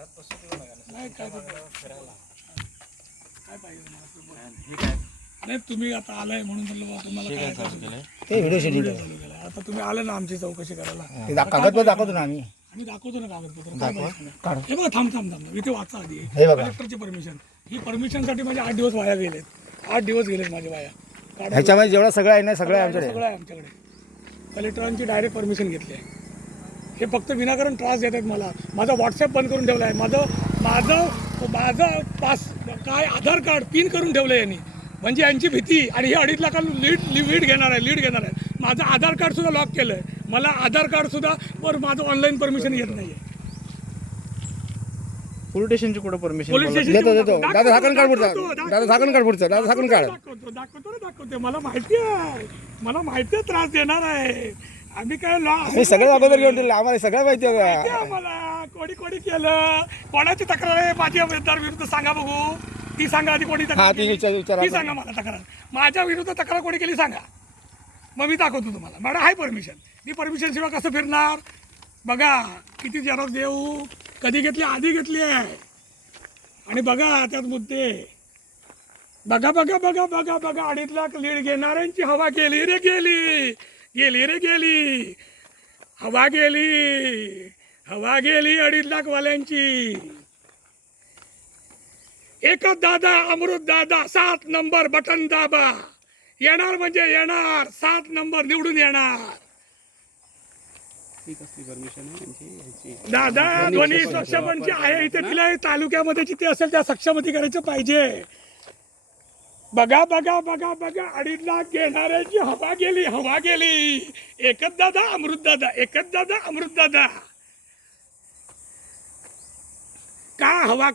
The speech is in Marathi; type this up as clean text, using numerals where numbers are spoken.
नाही काय पाहिजे नाही तुम्ही आता आलाय म्हणून तुम्हाला काय ते व्हिडिओ शूटिंग चालू केलं आता तुम्ही आले ना आमची चौकशी करायला कागदपत्र दाखवतो ना आम्ही दाखवतो ना कागदपत्र हे बघा थांब इथे वाचा आधी हे बघा. कलेक्टरची परमिशन ही परमिशनसाठी माझे 8 दिवस वाया गेलेत 8 दिवस गेलेत माझे वाया ह्याच्यामध्ये जेवढं सगळं आहे ना सगळं आहे आमच्याकडे सगळं आहे आमच्याकडे कलेक्टरांची डायरेक्ट परमिशन घेतली आहे हे फक्त विनाकारण त्रास देत आहेत मला माझा व्हॉट्सअप बंद करून ठेवला आहे माझं पास काय आधार कार्ड पिन करून ठेवलं आहे यांनी म्हणजे यांची भीती आणि हे 2.5 लाख लीड घेणार आहे माझं आधार कार्ड सुद्धा लॉक केलं आहे मला आधार कार्ड सुद्धा वर माझं ऑनलाईन परमिशन येत नाही आहे पोलीस स्टेशनची कुठं परमिशन देतो दादा झाकण काढ पुढचं दाखवते मला माहिती आहे त्रास देणार आहे आम्ही काय आम्ही सगळं अगोदर घेऊन दिलं आम्हाला सगळं माहिती आहे आम्हाला कोणी केलं कोणाची तक्रार आहे माझ्या विरुद्ध सांगा बघू ती सांगा आधी कोणी तक्रार केली? ती सांगा मला तक्रार माझ्या विरुद्ध तक्रार कोणी केली सांगा मग मी दाखवतो तुम्हाला मॅडम आहे परमिशन मी परमिशन शिवाय कसं फिरणार बघा किती झेरॉक्स देऊ कधी घेतली आधी घेतली आहे आणि बघा त्यात मुद्दे बघा 2.5 लाख लीड घेणाऱ्यांची हवा गेली हवा गेली 2.5 लाख वाल्यांची एकच दादा अमृत दादा 7 नंबर बटन दाबा येणार म्हणजे येणार 7 नंबर निवडून येणार दादा दोन्ही सक्षमची आहे इथे तिला तालुक्यामध्ये जिथे असेल त्या सक्षमती करायचं पाहिजे बघा 2.5 लाख घेणाऱ्याची हवा गेली एकच दादा अमृत दादा का हवा